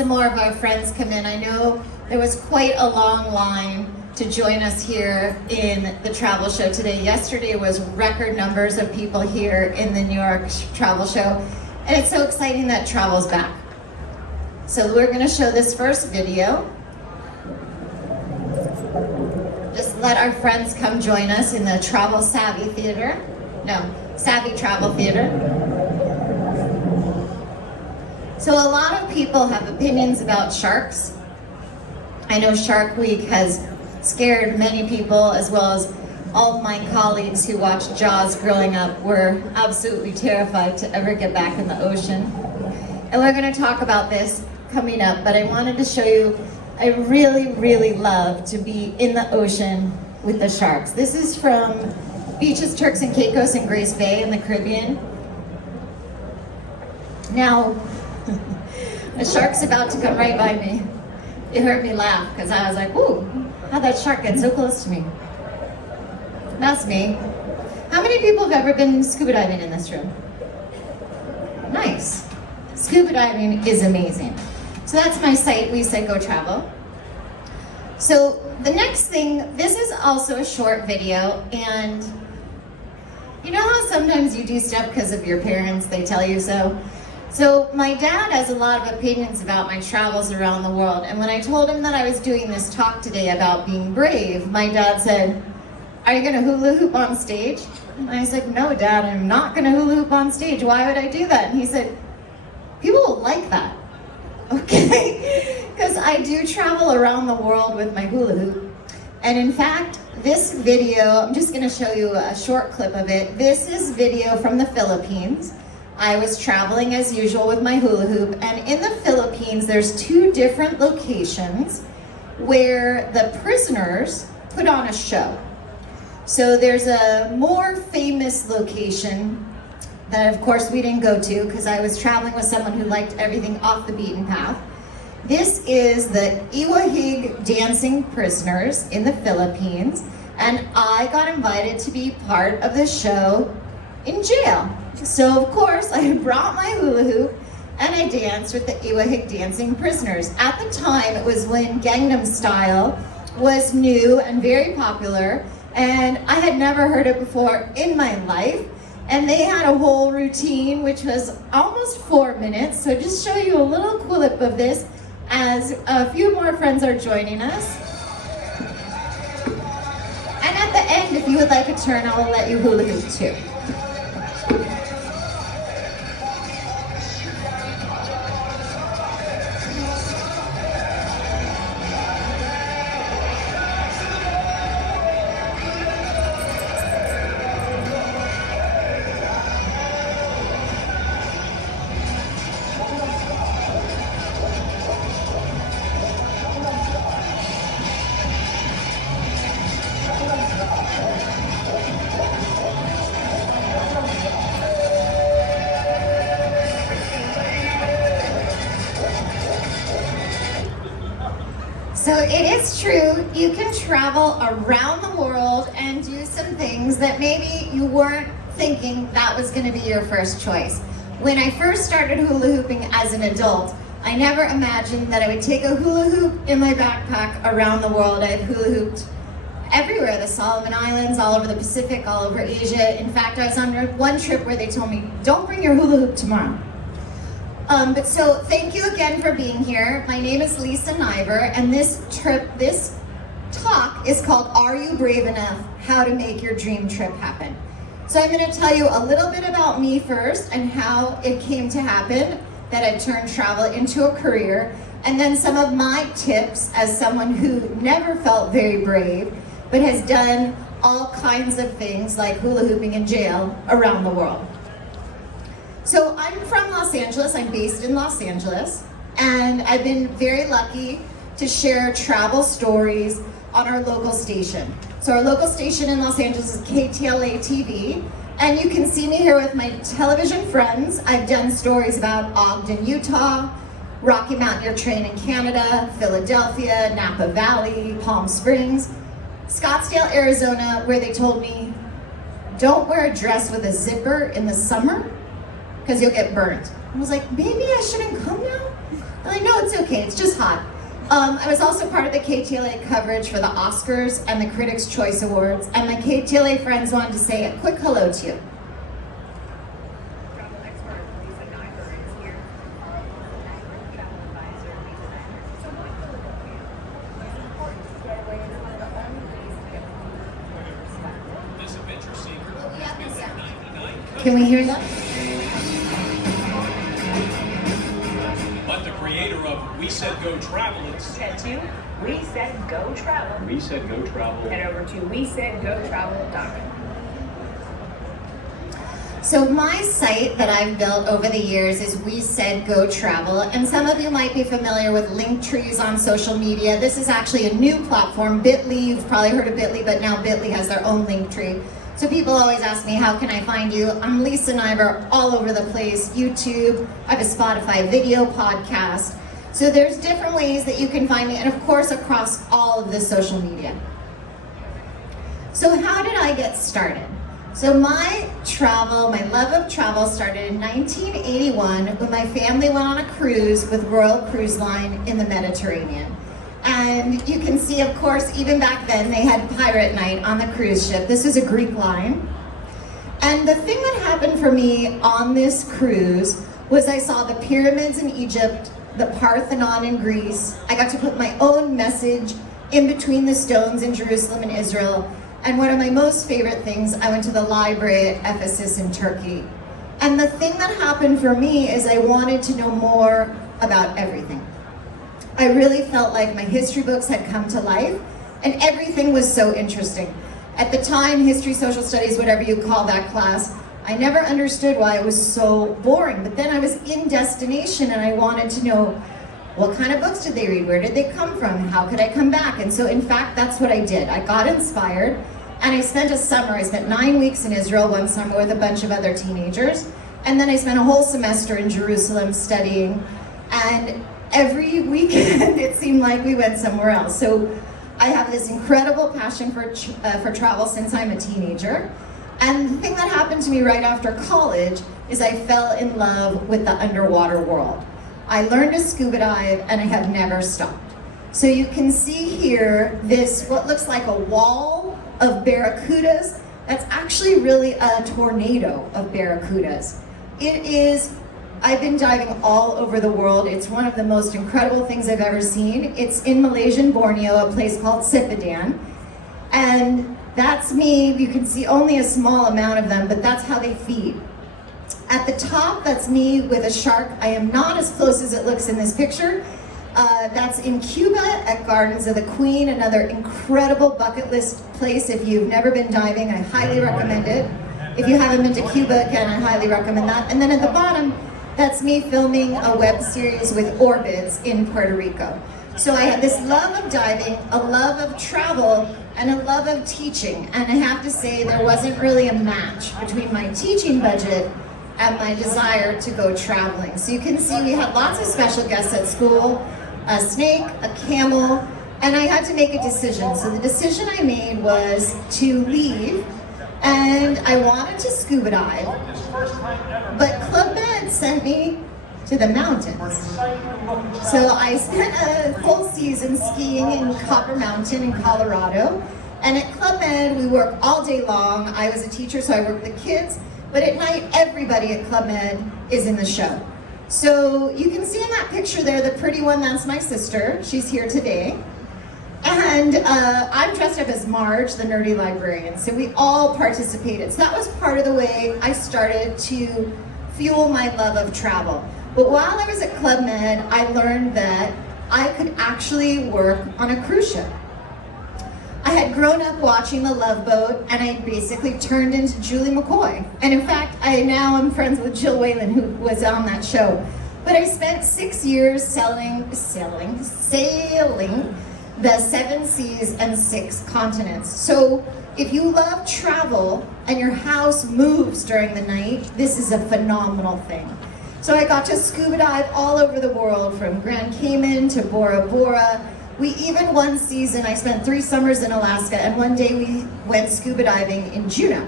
some more of our friends come in. I know there was quite a long line to join us here in the travel show today. Yesterday was record numbers of people here in the New York travel show, and it's so exciting that travel's back. So we're going to show this first video. Just let our friends come join us in the Travel Savvy Theater. No, Savvy Travel Theater. So a lot of people have opinions about sharks. I know Shark Week has scared many people, as well as all of my colleagues who watched Jaws growing up were absolutely terrified to ever get back in the ocean. And we're going to talk about this coming up, but I wanted to show you, I really, really love to be in the ocean with the sharks. This is from Beaches, Turks and Caicos in Grace Bay in the Caribbean. Now, a shark's about to come right by me. It heard me laugh because I was like, ooh, how'd that shark get so close to me? That's me. How many people have ever been scuba diving in this room? Nice. Scuba diving is amazing. So that's my site, We Say Go Travel. So the next thing, this is also a short video, and you know how sometimes you do stuff because of your parents, they tell you so? So my dad has a lot of opinions about my travels around the world, and when I told him that I was doing this talk today about being brave, my dad said, "Are you gonna hula hoop on stage?" And I said, "No, Dad, I'm not gonna hula hoop on stage. Why would I do that?" And he said, "People will like that." Okay, because I do travel around the world with my hula hoop. And in fact, this video, I'm just gonna show you a short clip of it. This is video from the Philippines. I was traveling as usual with my hula hoop, and in the Philippines, there's two different locations where the prisoners put on a show. So there's a more famous location that of course we didn't go to because I was traveling with someone who liked everything off the beaten path. This is the Iwahig dancing prisoners in the Philippines, and I got invited to be part of the show in jail. So of course I brought my hula hoop and I danced with the Iwahig dancing prisoners. At the time, it was when Gangnam Style was new and very popular, and I had never heard it before in my life. And they had a whole routine, which was almost 4 minutes. So just show you a little clip of this as a few more friends are joining us. And at the end, if you would like a turn, I will let you hula hoop too. So it is true, you can travel around the world and do some things that maybe you weren't thinking that was going to be your first choice. When I first started hula hooping as an adult, I never imagined that I would take a hula hoop in my backpack around the world. I had hula hooped everywhere, the Solomon Islands, all over the Pacific, all over Asia. In fact, I was on one trip where they told me, don't bring your hula hoop tomorrow. But so thank you again for being here. My name is Lisa Niver, and this talk is called Are You Brave Enough? How to Make Your Dream Trip Happen. So I'm going to tell you a little bit about me first and how it came to happen that I've turned travel into a career, and then some of my tips as someone who never felt very brave, but has done all kinds of things like hula hooping in jail around the world. So I'm from Los Angeles, I'm based in Los Angeles, and I've been very lucky to share travel stories on our local station. So our local station in Los Angeles is KTLA TV, and you can see me here with my television friends. I've done stories about Ogden, Utah, Rocky Mountaineer Train in Canada, Philadelphia, Napa Valley, Palm Springs, Scottsdale, Arizona, where they told me, don't wear a dress with a zipper in the summer because you'll get burnt. I was like, maybe I shouldn't come now? I'm like, no, it's okay, it's just hot. I was also part of the KTLA coverage for the Oscars and the Critics' Choice Awards, and my KTLA friends wanted to say a quick hello to you. Travel expert Lisa Niver is here. Niver, travel advisor Lisa Niver. So going Philadelphia, it's important to get away. It's one of the only ways to get from perspective. This adventure seeker has been to 99 countries. Can we hear that? But the creator of We Said Go Travel, it's Head to We Said Go Travel. We Said Go Travel. Head over to wesaidgotravel.com. So my site that I've built over the years is We Said Go Travel, and some of you might be familiar with link trees on social media. This is actually a new platform, Bitly. You've probably heard of Bitly, but now Bitly has their own link tree. So people always ask me, how can I find you? I'm Lisa Niver all over the place, YouTube, I have a Spotify video podcast. So there's different ways that you can find me, and of course across all of the social media. So how did I get started? So my love of travel started in 1981 when my family went on a cruise with Royal Cruise Line in the Mediterranean. And you can see, of course, even back then, they had pirate night on the cruise ship. This was a Greek line. And the thing that happened for me on this cruise was I saw the pyramids in Egypt, the Parthenon in Greece. I got to put my own message in between the stones in Jerusalem and Israel. And one of my most favorite things, I went to the library at Ephesus in Turkey. And the thing that happened for me is I wanted to know more about everything. I really felt like my history books had come to life, and everything was so interesting. At the time, history, social studies, whatever you call that class, I never understood why it was so boring. But then I was in destination and I wanted to know, what kind of books did they read? Where did they come from? How could I come back? And so in fact, that's what I did. I got inspired and I spent a summer. I spent 9 weeks in Israel one summer with a bunch of other teenagers. And then I spent a whole semester in Jerusalem studying. And every weekend it seemed like we went somewhere else. So I have this incredible passion for travel since I'm a teenager. And the thing that happened to me right after college is I fell in love with the underwater world. I learned to scuba dive and I have never stopped. So you can see here this, what looks like a wall of barracudas. That's actually really a tornado of barracudas. It is, I've been diving all over the world. It's one of the most incredible things I've ever seen. It's in Malaysian Borneo, a place called Sipadan. And that's me. You can see only a small amount of them, but that's how they feed. At the top, that's me with a shark. I am not as close as it looks in this picture. That's in Cuba at Gardens of the Queen, another incredible bucket list place. If you've never been diving, I highly recommend it. If you haven't been to Cuba, again, I highly recommend that. And then at the bottom, that's me filming a web series with Orbids in Puerto Rico. So I had this love of diving, a love of travel, and a love of teaching. And I have to say, there wasn't really a match between my teaching budget and my desire to go traveling. So you can see we had lots of special guests at school, a snake, a camel, and I had to make a decision. So the decision I made was to leave, and I wanted to scuba dive, but Club Med sent me to the mountains. So I spent a full season skiing in Copper Mountain in Colorado, and at Club Med we work all day long. I was a teacher, so I worked with the kids, but at night everybody at Club Med is in the show. So you can see in that picture there, the pretty one, that's my sister. She's here today. And I'm dressed up as Marge, the nerdy librarian. So we all participated. So that was part of the way I started to fuel my love of travel. But while I was at Club Med, I learned that I could actually work on a cruise ship. I had grown up watching The Love Boat, and I basically turned into Julie McCoy. And in fact, I now am friends with Jill Whalen, who was on that show. But I spent 6 years sailing the 7 seas and 6 continents. So if you love travel and your house moves during the night, this is a phenomenal thing. So I got to scuba dive all over the world, from Grand Cayman to Bora Bora. We even one season, I spent 3 summers in Alaska, and one day we went scuba diving in Juneau.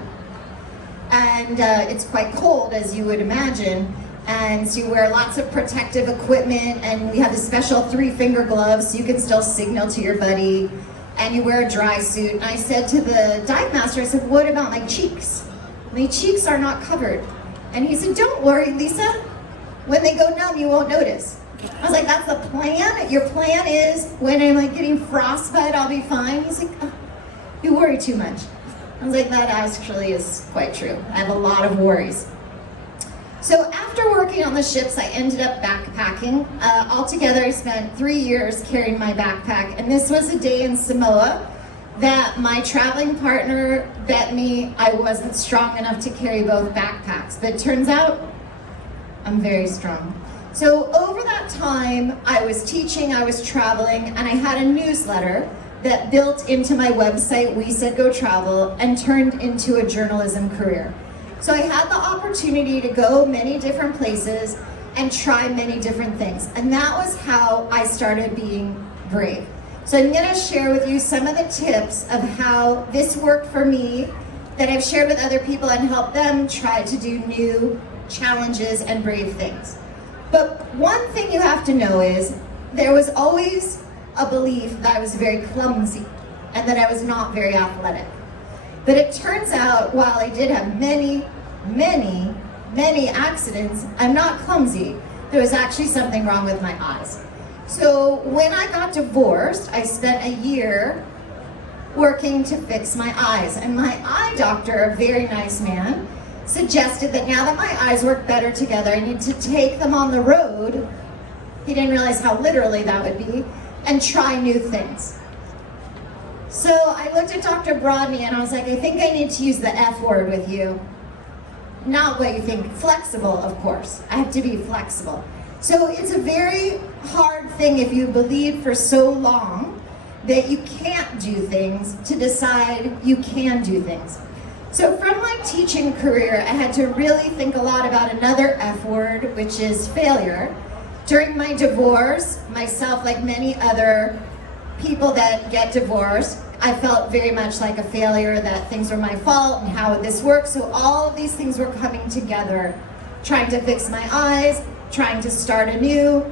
And it's quite cold, as you would imagine. And so you wear lots of protective equipment, and we have the special 3-finger gloves so you can still signal to your buddy. And you wear a dry suit. And I said to the dive master, I said, what about my cheeks? My cheeks are not covered. And he said, don't worry, Lisa. When they go numb, you won't notice. I was like, that's the plan? Your plan is when I'm like getting frostbite, I'll be fine? He's like, oh, you worry too much. I was like, that actually is quite true. I have a lot of worries. So after working on the ships, I ended up backpacking. Altogether, I spent 3 years carrying my backpack, and this was a day in Samoa that my traveling partner bet me I wasn't strong enough to carry both backpacks, but it turns out I'm very strong. So over that time, I was teaching, I was traveling, and I had a newsletter that built into my website, We Said Go Travel, and turned into a journalism career. So I had the opportunity to go many different places and try many different things. And that was how I started being brave. So I'm gonna share with you some of the tips of how this worked for me that I've shared with other people and helped them try to do new challenges and brave things. But one thing you have to know is there was always a belief that I was very clumsy and that I was not very athletic. But it turns out, while I did have many accidents, I'm not clumsy. There was actually something wrong with my eyes. So when I got divorced, I spent a year working to fix my eyes. And my eye doctor, a very nice man, suggested that now that my eyes work better together, I need to take them on the road. He didn't realize how literally that would be, and try new things. So I looked at Dr. Brodney and I was like, I think I need to use the F word with you. Not what you think, flexible, of course. I have to be flexible. So it's a very hard thing if you believe for so long that you can't do things to decide you can do things. So from my teaching career, I had to really think a lot about another F word, which is failure. During my divorce, myself, like many other people that get divorced, I felt very much like a failure, that things were my fault and how would this work. So all of these things were coming together, trying to fix my eyes, trying to start anew,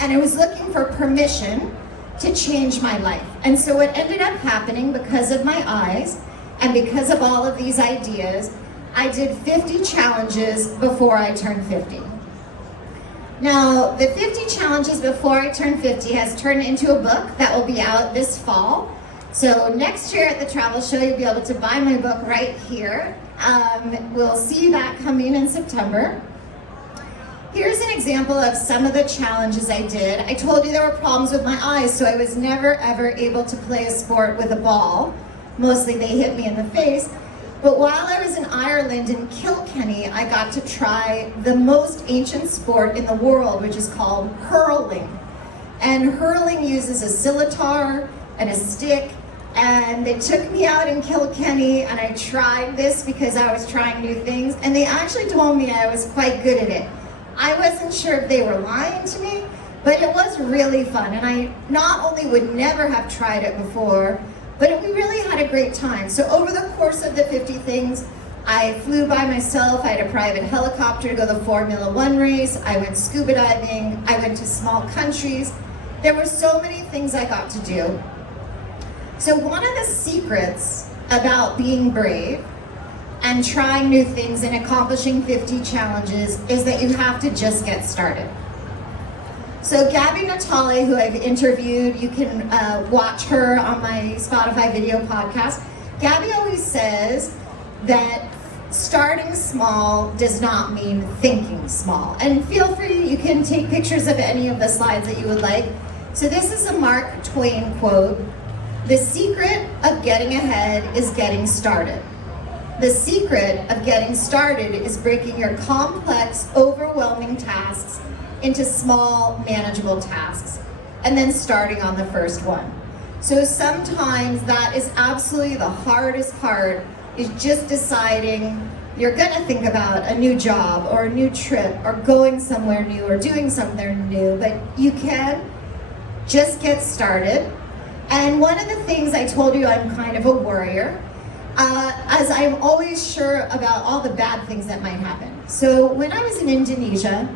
and I was looking for permission to change my life. And so what ended up happening, because of my eyes and because of all of these ideas, I did 50 challenges before I turned 50. Now, the 50 challenges before I turned 50 has turned into a book that will be out this fall. So next year at the travel show, you'll be able to buy my book right here. We'll see that coming in September. Here's an example of some of the challenges I did. I told you there were problems with my eyes, so I was never ever able to play a sport with a ball. Mostly they hit me in the face. But while I was in Ireland, in Kilkenny, I got to try the most ancient sport in the world, which is called hurling. And hurling uses a scimitar and a stick, and they took me out in Kilkenny, and I tried this because I was trying new things, and they actually told me I was quite good at it. I wasn't sure if they were lying to me, but it was really fun, and I not only would never have tried it before, but we really had a great time. So over the course of the 50 things, I flew by myself. I had a private helicopter to go to the Formula One race. I went scuba diving. I went to small countries. There were so many things I got to do. So one of the secrets about being brave and trying new things and accomplishing 50 challenges is that you have to just get started. So Gabby Natale, who I've interviewed, you can watch her on my Spotify video podcast. Gabby always says that starting small does not mean thinking small. And feel free, you can take pictures of any of the slides that you would like. So this is a Mark Twain quote. The secret of getting ahead is getting started. The secret of getting started is breaking your complex, overwhelming tasks into small, manageable tasks, and then starting on the first one. So sometimes that is absolutely the hardest part, is just deciding you're gonna think about a new job or a new trip or going somewhere new or doing something new, but you can just get started. And one of the things I told you, I'm kind of a worrier, as I'm always sure about all the bad things that might happen. So when I was in Indonesia,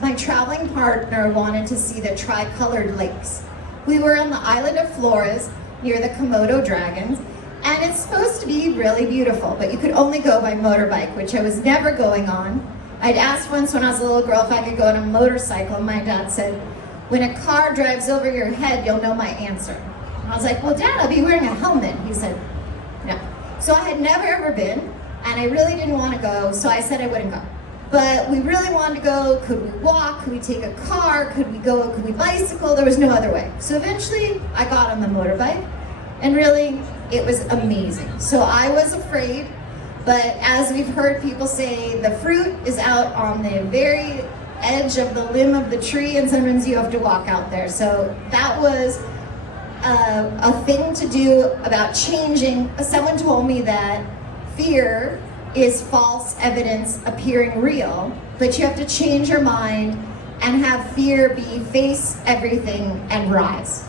my traveling partner wanted to see the tri-colored lakes. We were on the island of Flores near the Komodo dragons, and it's supposed to be really beautiful, but you could only go by motorbike, which I was never going on. I'd asked once when I was a little girl if I could go on a motorcycle, and my dad said, when a car drives over your head, you'll know my answer. And I was like, well, Dad, I'll be wearing a helmet. He said, no. So I had never ever been, and I really didn't want to go, so I said I wouldn't go. But we really wanted to go. Could we walk? Could we take a car? Could we bicycle? There was no other way. So eventually I got on the motorbike, and really it was amazing. So I was afraid, but as we've heard people say, the fruit is out on the very edge of the limb of the tree, and sometimes you have to walk out there. So that was a thing to do about changing. Someone told me that fear is false evidence appearing real, but you have to change your mind and have fear be face everything and rise.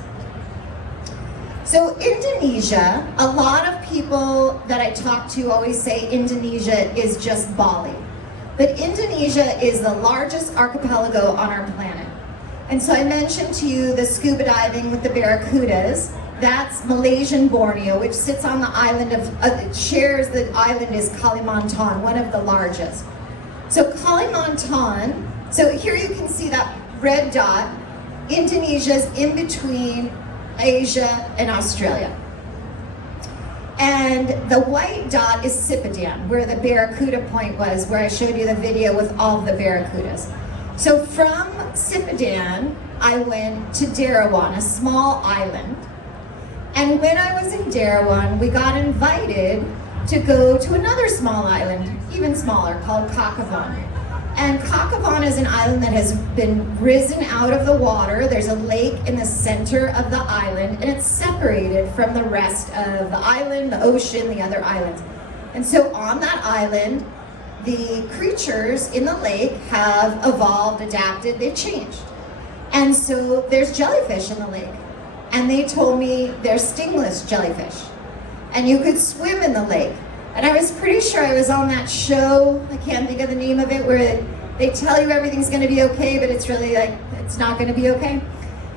So Indonesia, a lot of people that I talk to always say Indonesia is just Bali. But Indonesia is the largest archipelago on our planet. And so I mentioned to you the scuba diving with the barracudas. That's Malaysian Borneo, which sits on the island of, shares the island is Kalimantan, one of the largest. So Kalimantan, so here you can see that red dot. Indonesia's in between Asia and Australia. And the white dot is Sipadan, where the barracuda point was, where I showed you the video with all of the barracudas. So from Sipadan, I went to Derawan, a small island. And when I was in Derawan, we got invited to go to another small island, even smaller, called Kakavan. And Kakavan is an island that has been risen out of the water. There's a lake in the center of the island, and it's separated from the rest of the island, the ocean, the other islands. And so on that island, the creatures in the lake have evolved, adapted, they've changed. And so there's jellyfish in the lake. And they told me they're stingless jellyfish. And you could swim in the lake. And I was pretty sure I was on that show, I can't think of the name of it, where they tell you everything's gonna be okay, but it's really like, it's not gonna be okay.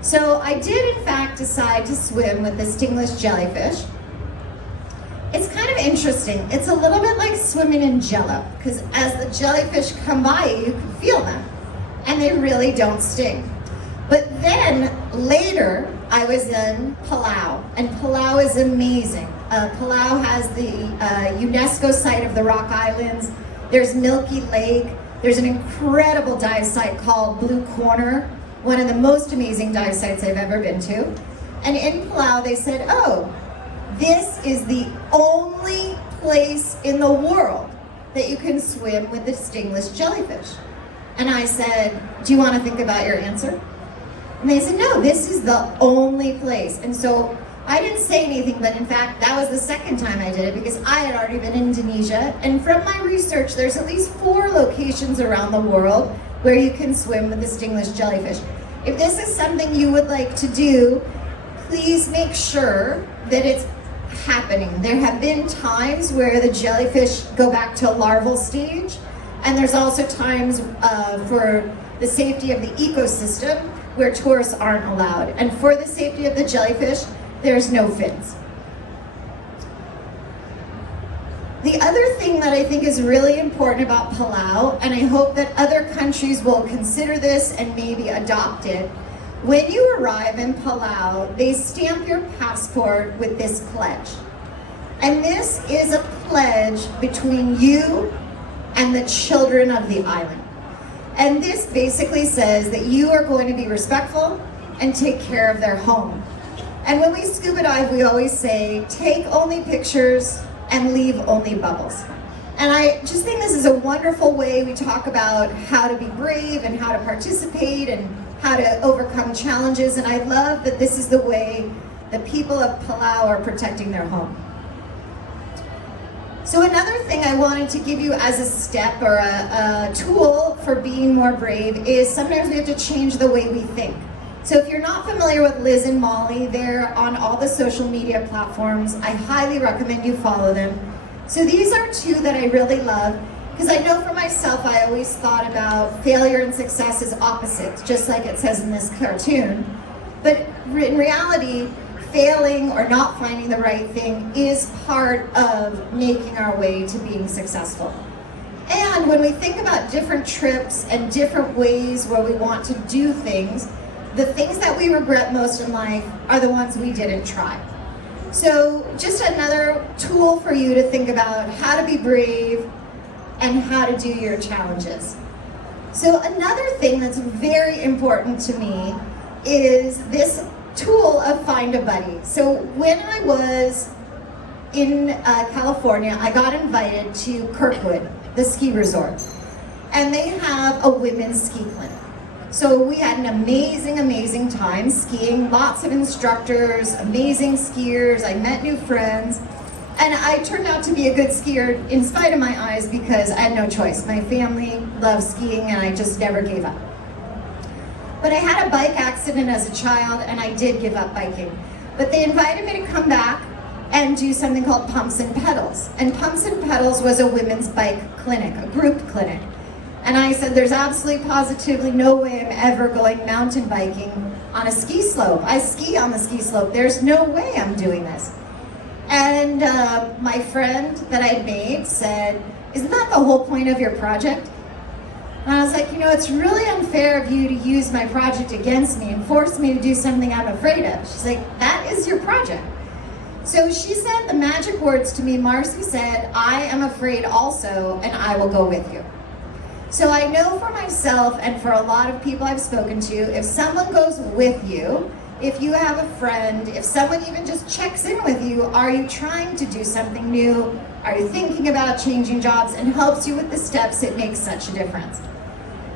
So I did in fact decide to swim with the stingless jellyfish. It's kind of interesting. It's a little bit like swimming in Jello, because as the jellyfish come by you can feel them, and they really don't sting. But then later, I was in Palau, and Palau is amazing. Palau has the UNESCO site of the Rock Islands. There's Milky Lake. There's an incredible dive site called Blue Corner, one of the most amazing dive sites I've ever been to. And in Palau, they said, oh, this is the only place in the world that you can swim with the stingless jellyfish. And I said, do you want to think about your answer? And they said, no, this is the only place. And so I didn't say anything, but in fact, that was the second time I did it because I had already been in Indonesia. And from my research, there's at least 4 locations around the world where you can swim with the stingless jellyfish. If this is something you would like to do, please make sure that it's happening. There have been times where the jellyfish go back to a larval stage, and there's also times for the safety of the ecosystem where tourists aren't allowed. And for the safety of the jellyfish, there's no fins. The other thing that I think is really important about Palau, and I hope that other countries will consider this and maybe adopt it, when you arrive in Palau, they stamp your passport with this pledge. And this is a pledge between you and the children of the island. And this basically says that you are going to be respectful and take care of their home. And when we scuba dive, we always say, take only pictures and leave only bubbles. And I just think this is a wonderful way we talk about how to be brave and how to participate and how to overcome challenges. And I love that this is the way the people of Palau are protecting their home. So another thing I wanted to give you as a step or a tool for being more brave is sometimes we have to change the way we think. So if you're not familiar with Liz and Molly, they're on all the social media platforms. I highly recommend you follow them. So these are 2 that I really love. Because I know for myself, I always thought about failure and success as opposites, just like it says in this cartoon. But in reality, failing or not finding the right thing is part of making our way to being successful. And when we think about different trips and different ways where we want to do things, the things that we regret most in life are the ones we didn't try. So just another tool for you to think about how to be brave and how to do your challenges. So another thing that's very important to me is this tool of Find a Buddy. So when I was in California, I got invited to Kirkwood, the ski resort, and they have a women's ski clinic. So we had an amazing, amazing time skiing, lots of instructors, amazing skiers, I met new friends, and I turned out to be a good skier in spite of my eyes because I had no choice. My family loves skiing and I just never gave up. But I had a bike accident as a child and I did give up biking. But they invited me to come back and do something called Pumps and Pedals. And Pumps and Pedals was a women's bike clinic, a group clinic. And I said, there's absolutely positively no way I'm ever going mountain biking on a ski slope. I ski on the ski slope. There's no way I'm doing this. And my friend that I'd made said, isn't that the whole point of your project? And I was like, you know, it's really unfair of you to use my project against me and force me to do something I'm afraid of. She's like, that is your project. So she said the magic words to me. Marcy said, I am afraid also, and I will go with you. So I know for myself and for a lot of people I've spoken to, if someone goes with you, if you have a friend, if someone even just checks in with you, are you trying to do something new? Are you thinking about changing jobs and helps you with the steps, it makes such a difference.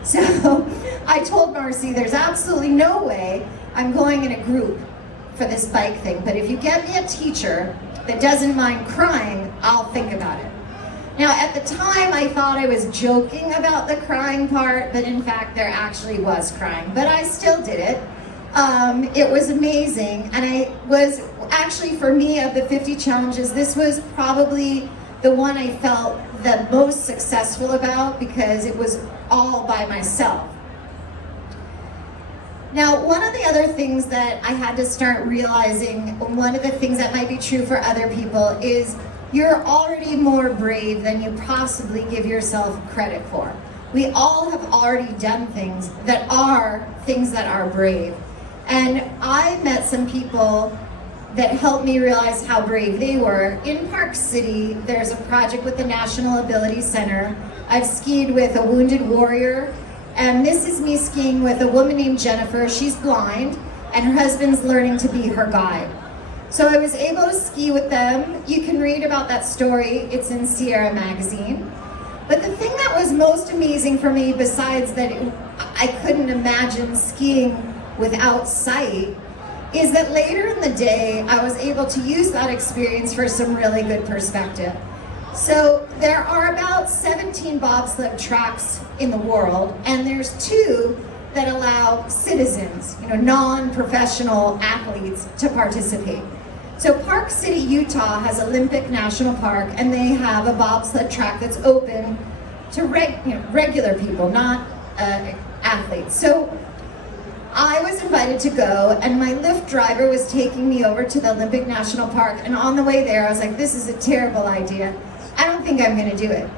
So I told Marcy, there's absolutely no way I'm going in a group for this bike thing, but if you get me a teacher that doesn't mind crying, I'll think about it. Now at the time I thought I was joking about the crying part, but in fact there actually was crying, but I still did it. It was amazing, and I was actually, for me, of the 50 challenges, this was probably the one I felt the most successful about because it was all by myself. Now, one of the other things that I had to start realizing, one of the things that might be true for other people, is you're already more brave than you possibly give yourself credit for. We all have already done things that are brave. And I met some people that helped me realize how brave they were. In Park City, there's a project with the National Ability Center. I've skied with a wounded warrior, and this is me skiing with a woman named Jennifer. She's blind, and her husband's learning to be her guide. So I was able to ski with them. You can read about that story. It's in Sierra Magazine. But the thing that was most amazing for me, besides that I couldn't imagine skiing without sight, is that later in the day, I was able to use that experience for some really good perspective. So there are about 17 bobsled tracks in the world, and there's 2 that allow citizens, non-professional athletes to participate. So Park City, Utah has Olympic National Park, and they have a bobsled track that's open to regular people, not athletes. So I was invited to go, and my Lyft driver was taking me over to the Olympic National Park, and on the way there I was like, this is a terrible idea. I don't think I'm gonna do it.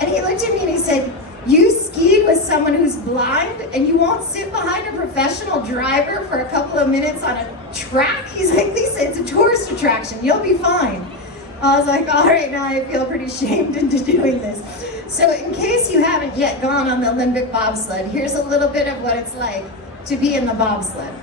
And he looked at me and he said, you skied with someone who's blind and you won't sit behind a professional driver for a couple of minutes on a track? He's like, Lisa, it's a tourist attraction, you'll be fine. I was like, all right, now I feel pretty shamed into doing this. So in case you haven't yet gone on the Olympic bobsled, here's a little bit of what it's like to be in the bobsled.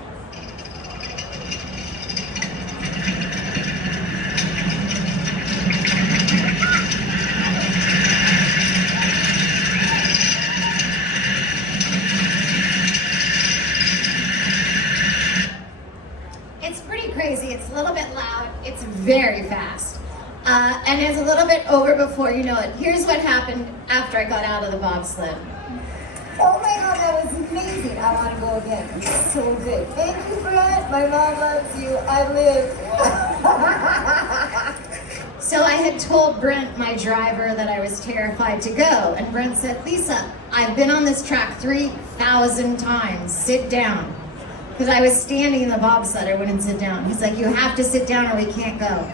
It's pretty crazy. It's a little bit loud. It's very fast. And it's a little bit over before you know it. Here's what happened after I got out of the bobsled. Oh my God, that was amazing. I want to go again. It's so good. Thank you, Fred. My mom loves you. I live. So I had told Brent, my driver, that I was terrified to go. And Brent said, Lisa, I've been on this track 3,000 times. Sit down. Because I was standing in the bobsled, I wouldn't sit down. He's like, you have to sit down or we can't go.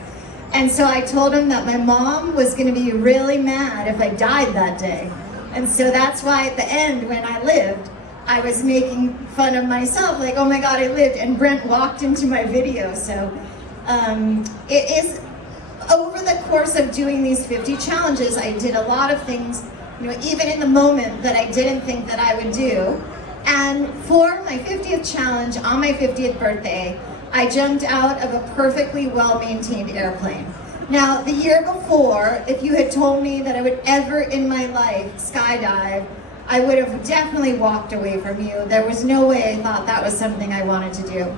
And so I told him that my mom was going to be really mad if I died that day. And so that's why at the end, when I lived, I was making fun of myself, like, oh my God, I lived. And Brent walked into my video. So it is, over the course of doing these 50 challenges, I did a lot of things, even in the moment that I didn't think that I would do. And for my 50th challenge, on my 50th birthday, I jumped out of a perfectly well-maintained airplane. Now, the year before, if you had told me that I would ever in my life skydive, I would have definitely walked away from you. There was no way I thought that was something I wanted to do.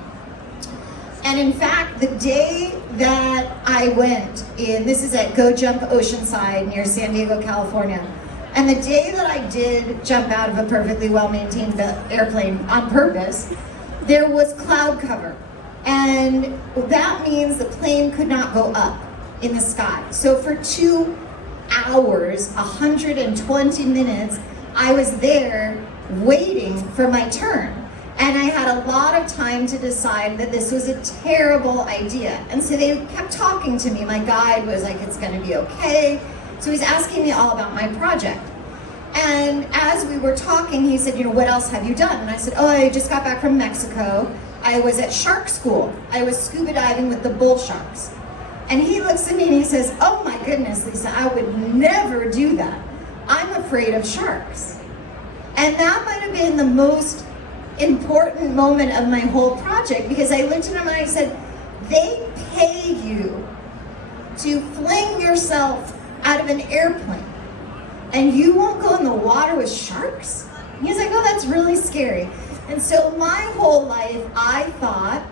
And in fact, the day that I went, this is at Go Jump Oceanside near San Diego, California, and the day that I did jump out of a perfectly well-maintained airplane on purpose, there was cloud cover. And that means the plane could not go up in the sky. So for 2 hours, 120 minutes, I was there waiting for my turn. And I had a lot of time to decide that this was a terrible idea. And so they kept talking to me. My guide was like, it's gonna be okay. So he's asking me all about my project. And as we were talking, he said, what else have you done? And I said, oh, I just got back from Mexico. I was at shark school. I was scuba diving with the bull sharks. And he looks at me and he says, oh my goodness, Lisa, I would never do that. I'm afraid of sharks. And that might have been the most important moment of my whole project, because I looked at him and I said, they pay you to fling yourself out of an airplane and you won't go in the water with sharks? And he's like, oh, that's really scary. And so my whole life, I thought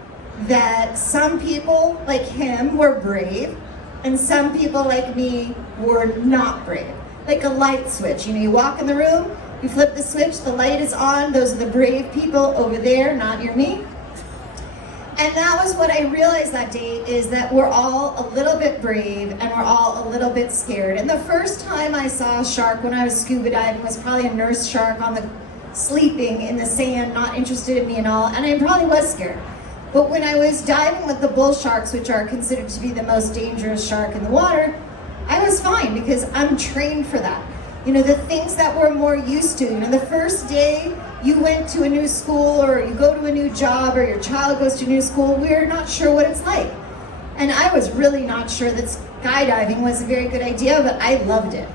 that some people like him were brave and some people like me were not brave. Like a light switch, you walk in the room, you flip the switch, the light is on, those are the brave people over there, not your me. And that was what I realized that day, is that we're all a little bit brave and we're all a little bit scared. And the first time I saw a shark when I was scuba diving was probably a nurse shark on the sleeping in the sand, not interested in me at all, and I probably was scared. But when I was diving with the bull sharks, which are considered to be the most dangerous shark in the water, I was fine because I'm trained for that. The things that we're more used to. The first day you went to a new school or you go to a new job or your child goes to a new school, we're not sure what it's like. And I was really not sure that skydiving was a very good idea, but I loved it.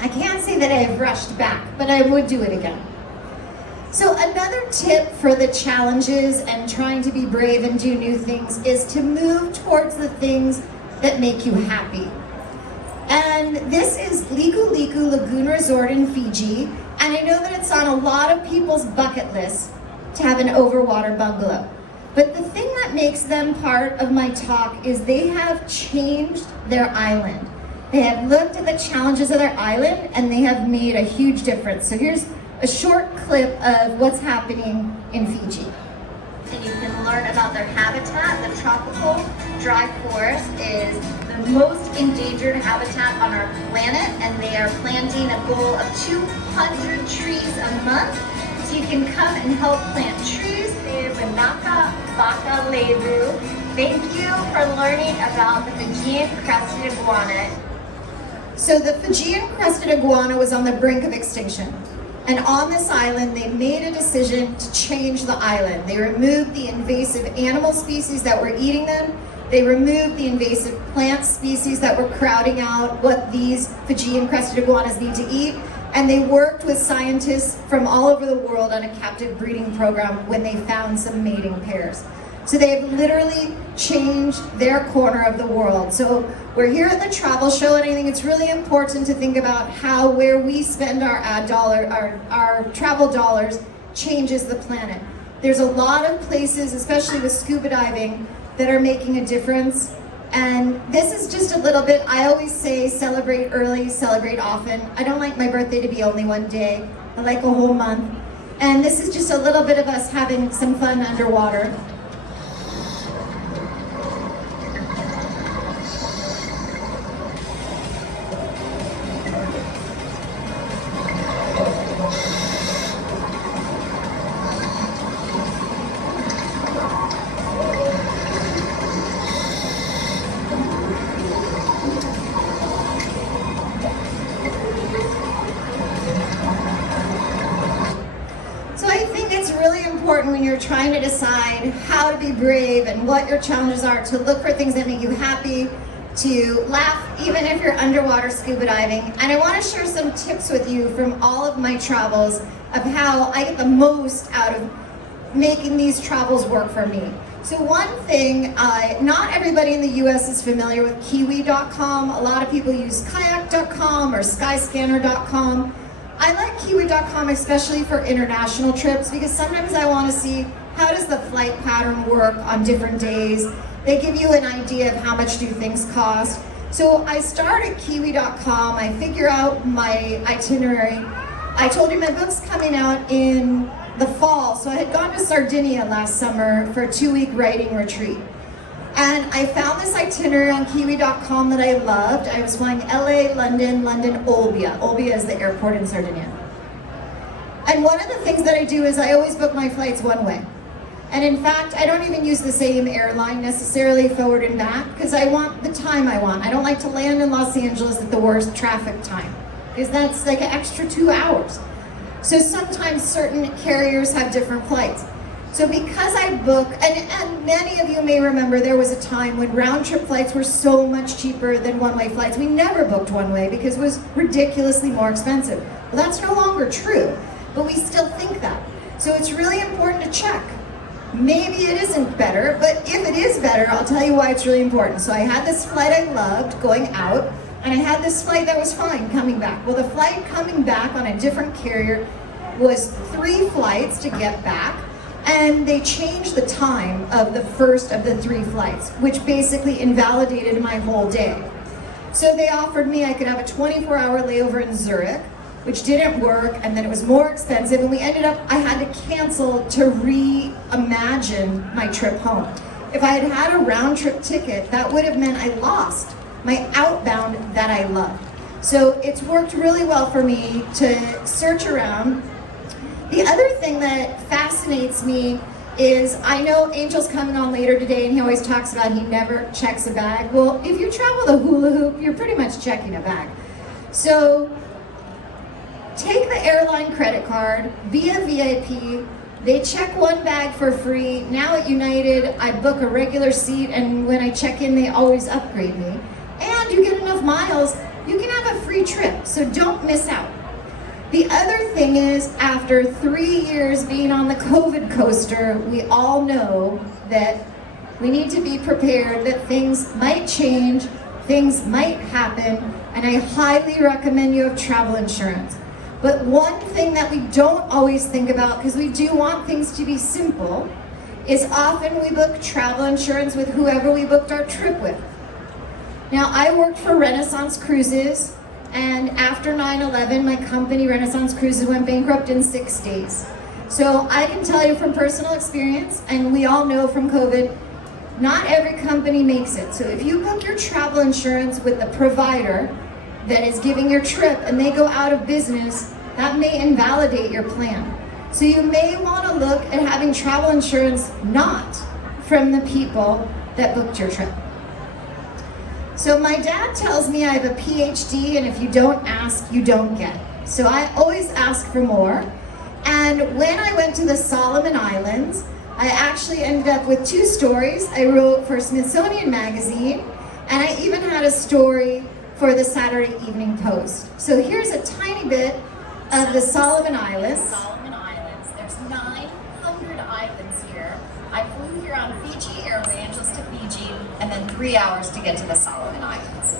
I can't say that I have rushed back, but I would do it again. So another tip for the challenges and trying to be brave and do new things is to move towards the things that make you happy. And this is Liku Liku Lagoon Resort in Fiji, and I know that it's on a lot of people's bucket lists to have an overwater bungalow. But the thing that makes them part of my talk is they have changed their island. They have looked at the challenges of their island and they have made a huge difference. So here's a short clip of what's happening in Fiji. And you can learn about their habitat. The tropical dry forest is the most endangered habitat on our planet, and they are planting a goal of 200 trees a month. So you can come and help plant trees. Banaka Baka Lebu. Thank you for learning about the Fijian crested iguana. So the Fijian crested iguana was on the brink of extinction. And on this island, they made a decision to change the island. They removed the invasive animal species that were eating them. They removed the invasive plant species that were crowding out what these Fijian crested iguanas need to eat. And they worked with scientists from all over the world on a captive breeding program when they found some mating pairs. So they've literally changed their corner of the world. So we're here at the travel show, and I think it's really important to think about how where we spend our our travel dollars changes the planet. There's a lot of places, especially with scuba diving, that are making a difference. And this is just a little bit, I always say celebrate early, celebrate often. I don't like my birthday to be only one day. I like a whole month. And this is just a little bit of us having some fun underwater. you're trying to decide how to be brave and what your challenges are, to look for things that make you happy, to laugh even if you're underwater scuba diving. And I want to share some tips with you from all of my travels of how I get the most out of making these travels work for me. So one thing, not everybody in the US is familiar with Kiwi.com. A lot of people use Kayak.com or Skyscanner.com. I like Kiwi.com especially for international trips because sometimes I want to see how does the flight pattern work on different days. They give you an idea of how much do things cost. So I start at Kiwi.com, I figure out my itinerary. I told you my book's coming out in the fall, so I had gone to Sardinia last summer for a 2-week writing retreat. And I found this itinerary on Kiwi.com that I loved. I was flying LA, London, Olbia. Olbia is the airport in Sardinia. And one of the things that I do is I always book my flights one way. And in fact, I don't even use the same airline necessarily forward and back because I want the time I want. I don't like to land in Los Angeles at the worst traffic time because that's like an extra 2 hours. So sometimes certain carriers have different flights. So because I book, and many of you may remember there was a time when round trip flights were so much cheaper than one-way flights. We never booked one-way because it was ridiculously more expensive. Well, that's no longer true, but we still think that. So it's really important to check. Maybe it isn't better, but if it is better, I'll tell you why it's really important. So I had this flight I loved going out, and I had this flight that was fine coming back. Well, the flight coming back on a different carrier was 3 flights to get back, and they changed the time of the first of the 3 flights, which basically invalidated my whole day. So they offered me I could have a 24-hour layover in Zurich, which didn't work, and then it was more expensive, and we ended up, I had to cancel to reimagine my trip home. If I had had a round trip ticket, that would have meant I lost my outbound that I loved. So it's worked really well for me to search around. The other thing that fascinates me is, I know Angel's coming on later today and he always talks about he never checks a bag. Well, if you travel the hula hoop, you're pretty much checking a bag. So take the airline credit card, be a VIP, they check 1 bag for free. Now at United, I book a regular seat, and when I check in, they always upgrade me. And you get enough miles, you can have a free trip, so don't miss out. The other thing is, after 3 years being on the COVID coaster, we all know that we need to be prepared that things might change, things might happen, and I highly recommend you have travel insurance. But one thing that we don't always think about, because we do want things to be simple, is often we book travel insurance with whoever we booked our trip with. Now, I worked for Renaissance Cruises, and after 9/11, my company, Renaissance Cruises, went bankrupt in 6 days. So I can tell you from personal experience, and we all know from COVID, not every company makes it. So if you book your travel insurance with the provider that is giving your trip and they go out of business, that may invalidate your plan. So you may want to look at having travel insurance not from the people that booked your trip. So my dad tells me I have a PhD, and if you don't ask, you don't get. So I always ask for more. And when I went to the Solomon Islands, I actually ended up with 2 stories. I wrote for Smithsonian Magazine, and I even had a story for the Saturday Evening Post. So here's a tiny bit of the Solomon Islands. Solomon Islands. There's 900 islands here. I flew here on Fiji Airways just to Fiji, and then 3 hours to get to the Solomon Islands.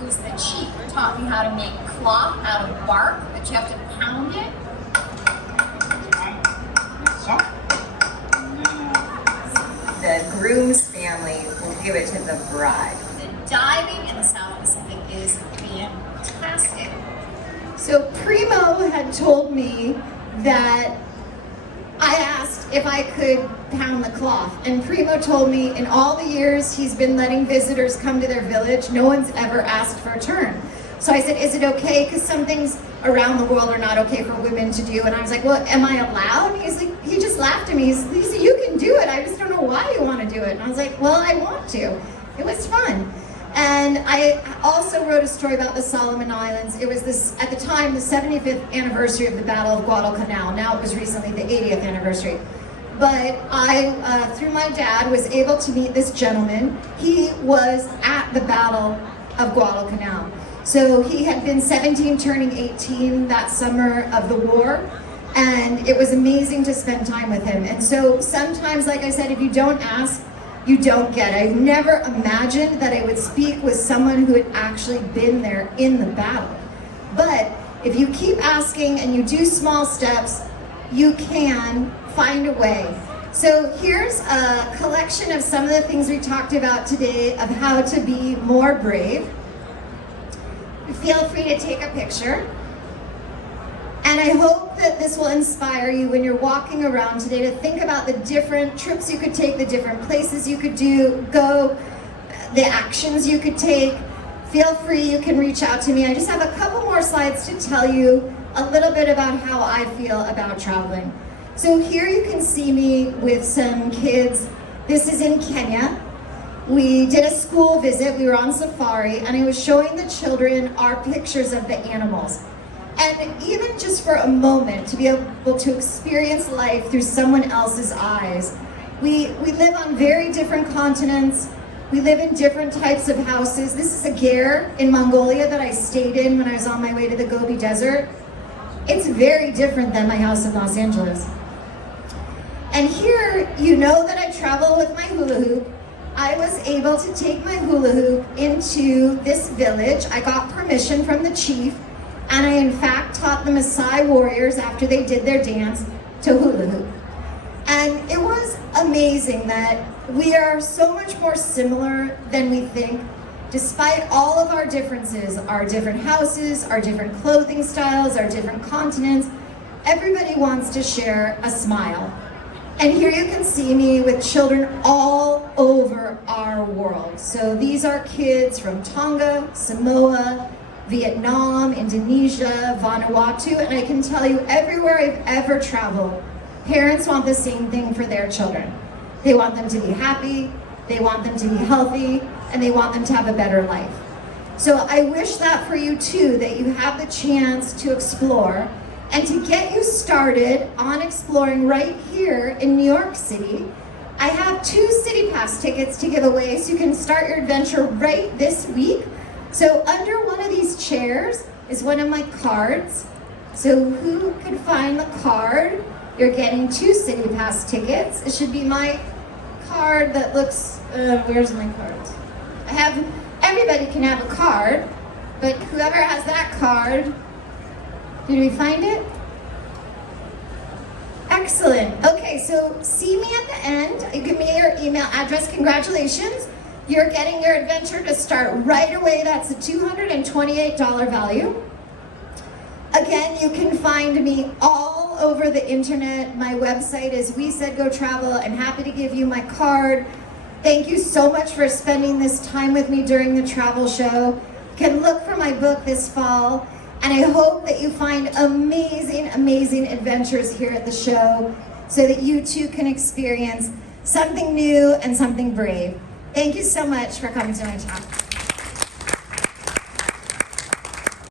Who's the chief? Taught me how to make cloth out of bark, but you have to pound it. The groom's family will give it to the bride. The diving in the South Pacific is fantastic. So Primo had told me that I asked if I could pound the cloth, and Primo told me in all the years he's been letting visitors come to their village, no one's ever asked for a turn. So I said, is it okay? Because some things around the world are not okay for women to do. And I was like, well, am I allowed? And he just laughed at me. He said, you can do it. I just don't know why you want to do it. And I was like, well, I want to. It was fun. And I also wrote a story about the Solomon Islands. It was this, at the time, the 75th anniversary of the Battle of Guadalcanal. Now it was recently the 80th anniversary. But I, through my dad, was able to meet this gentleman. He was at the Battle of Guadalcanal. So he had been 17 turning 18 that summer of the war. And it was amazing to spend time with him. And so sometimes, like I said, if you don't ask, you don't get. I never imagined that I would speak with someone who had actually been there in the battle. But if you keep asking and you do small steps, you can find a way. So here's a collection of some of the things we talked about today of how to be more brave. Feel free to take a picture. And I hope that this will inspire you when you're walking around today to think about the different trips you could take, the different places you could go, the actions you could take. Feel free, you can reach out to me. I just have a couple more slides to tell you a little bit about how I feel about traveling. So here you can see me with some kids. This is in Kenya. We did a school visit, we were on safari, and I was showing the children our pictures of the animals. And even just for a moment, to be able to experience life through someone else's eyes. We live on very different continents. We live in different types of houses. This is a ger in Mongolia that I stayed in when I was on my way to the Gobi Desert. It's very different than my house in Los Angeles. And here, you know that I travel with my hula hoop. I was able to take my hula hoop into this village. I got permission from the chief. And I, in fact, taught the Maasai warriors after they did their dance to hula hoop. And it was amazing that we are so much more similar than we think, despite all of our differences, our different houses, our different clothing styles, our different continents. Everybody wants to share a smile. And here you can see me with children all over our world. So these are kids from Tonga, Samoa, Vietnam, Indonesia, Vanuatu, and I can tell you everywhere I've ever traveled, parents want the same thing for their children. They want them to be happy, they want them to be healthy, and they want them to have a better life. So I wish that for you too, that you have the chance to explore and to get you started on exploring right here in New York City. I have 2 City Pass tickets to give away, so you can start your adventure right this week. So under one of these chairs is one of my cards. So who could find the card? You're getting 2 City Pass tickets. It should be my card that looks, where's my cards? Everybody can have a card, but whoever has that card, did we find it? Excellent. Okay, so see me at the end. You give me your email address. Congratulations. You're getting your adventure to start right away. That's a $228 value. Again, you can find me all over the internet. My website is We Said Go Travel. I'm happy to give you my card. Thank you so much for spending this time with me during the travel show. You can look for my book this fall. And I hope that you find amazing, amazing adventures here at the show so that you too can experience something new and something brave. Thank you so much for coming to my talk.